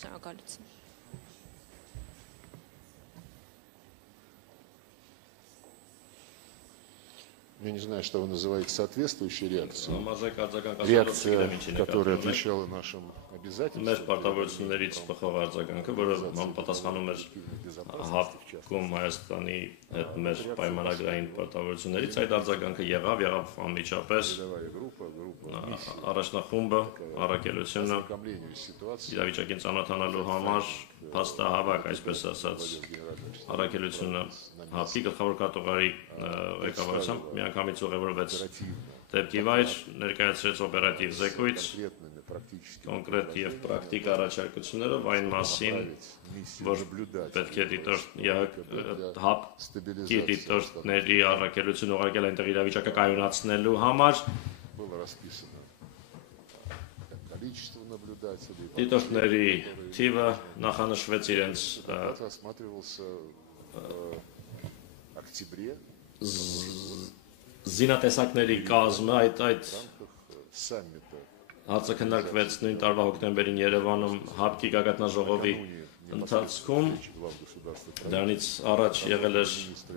Շնորհակալություն։ Я не знаю, что вы называете соответствующей реакцией. Համազգայական Реакция, которая отвечала нашим մեր պարտավորություններից փոխող արձագանքը, որը համապատասխանում էր հապկում Հայաստանի հետ մեր պայմանագրային պարտավորություններից, այդ արձագանքը եղավ անմիջապես առաջնախումբը, առաքելությունը իրավիճակին ծանոթանալու համար փաստահավաք, այսպես ասած, առաքելությունը հապկի գլխավոր քարտուղարի ղեկավարությամբ միանգամից ուղևորվեց դեպքի վայր, ներկայացրեց օպերատիվ զեկույց, կոնկրետ եւ պրակտիկ առաջարկություններով այն մասին, որ պետք է հապկի դիտորդների առաքելություն ուղարկել այնտեղ իրավիճակը կայունացնելու համար, դիտորդների թիվը նախանշվեց իրենց զինատեսակների կազմը, այդ հարցը քննարկվեց նույն տարվա հոկտեմբերին Երևանում հապկի գագաթնաժողովի ընթացքում, դրանից առաջ եղել էր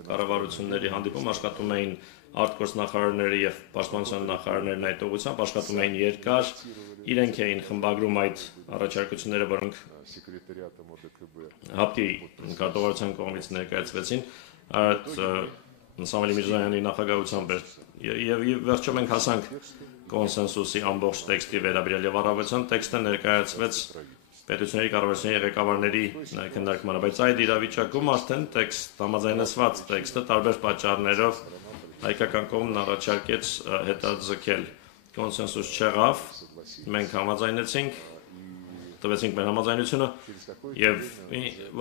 կառավարությունների հանդիպում, աշխատում էին արտգործնախարարները եւ պաշտպանության նախարարներն այդ ուղղությամբ, աշխատում էին երկար, իրենք էին խմբագրում այդ առաջարկությունները, որոնք հապկի կառավարության կողմից ներկայացվեցին, Սամվելի Միրզոյանի նախագահությամբ եւ վերջում մենք հասանք կոնսենսուսի ամբողջ տեքստի վերաբերյալ եւ առավելության տեքստը ներկայացվեց պետությունների կառավարությունների ղեկավարների քննարկմանը, բայց այդ իրավիճակում արդեն համաձայնեցված տեքստը տարբեր պատճառներով հայկական կողմն առաջարկեց հետաձգել, կոնսենսուս չեղավ, մենք համաձայնեցինք, տվեցինք մեր համաձայնությունը եւ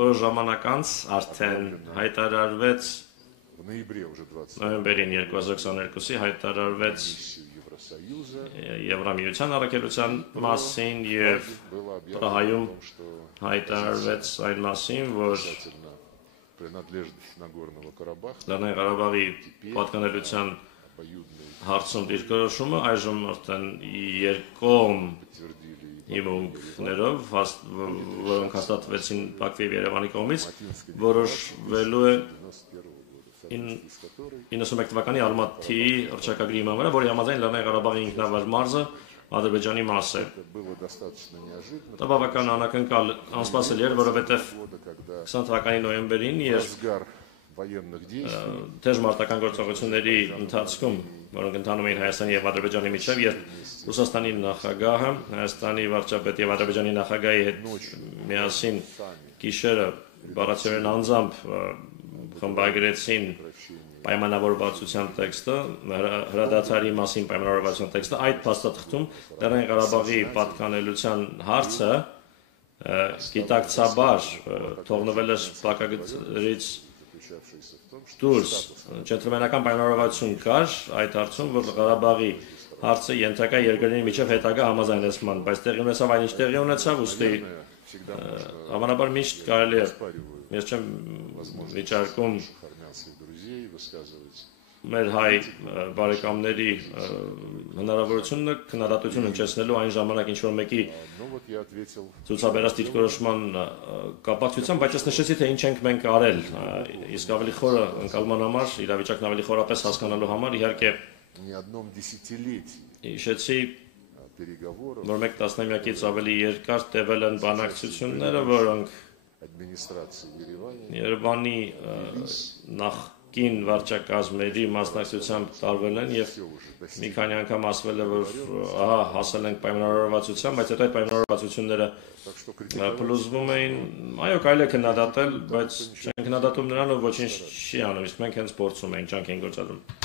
որոշ ժամանակ անց արդեն հայտարարվեց նոյեմբերին 2022-ի հայտարարվեց Եվրամիության առաքելության մասին եւ Պրահայում հայտարարվեց այն մասին, որ Լեռնային Ղարաբաղի պատկանելիության հարցում դիրքորոշումը այժմ արդեն երկկողմ հիմունքներով, որոնք հաստատվեցին Բաքվի եւ Երևանի կողմից, որոշվելու է 91 թվականի Ալմատիի հռչակագրի հիման վրա, որի համաձայն Լեռնային Ղարաբաղի ինքնավար մարզը Ադրբեջանի մաս է։ Դա բավական անակնկալ անսպասելի էր, որովհետև 20 թվականի նոյեմբերին, թեժ մարտական գործողությունների ընթացքում, որոնք ընթանում էին Հայաստանի եւ Ադրբեջանի միջև, երբ Ռուսաստանի նախագահը Հայաստանի վարչապետ եւ Ադրբեջանի նախագահի հետ միասին գիշերը բառացիորեն անձամբ խմբագրեցին պայմանավորվածության տեքստը, հրադադարի մասին պայմանավորվածության տեքստը, այդ փաստաթղթում Լեռնային Ղարաբաղի պատկանելության հարցը գիտակցաբար թողնվել էր պակագծից դուրս, ջենտլմենական պայմանավորվածություն կար այդ հարցում, որ Ղարաբաղի հարցը ենթակա երկրների միջև հետագա համաձայնեցման, բայց տեղի ունեցավ այն ինչ տեղի ունեցավ, ուստի հավանաբար միշտ կարելի է, ես չեմ վիճարկում մեր հայ բարեկամների հնարավորությունը քննադատություն հնչեցնելու այն ժամանակ ինչ-որ մեկի ցուցաբերած դիրքորոշման կապակցությամբ, բայց ես նշեցի, թե ինչ ենք մենք արել, իսկ ավելի խորը ընկալման համար, իրավիճակն ավելի խորապես հասկանալու համար, իհարկե հիշեցի, որ մեկ տասնամյակից ավելի երկար տևել են բանակցությունները, որոնք Երևանի նախկին վարչակազմերի մասնակցությամբ տարվել են եւ մի քանի անգամ ասվել է, որ հասել ենք պայմանավորվածության, բայց այդ պայմանավորվածությունները փլուզվում էին, այո, կարելի է քննադատել, բայց չեն քննադատում նրանով ոչինչ չի անում, իսկ մենք հենց փորձում ենք, ջանք ենք գործադրում։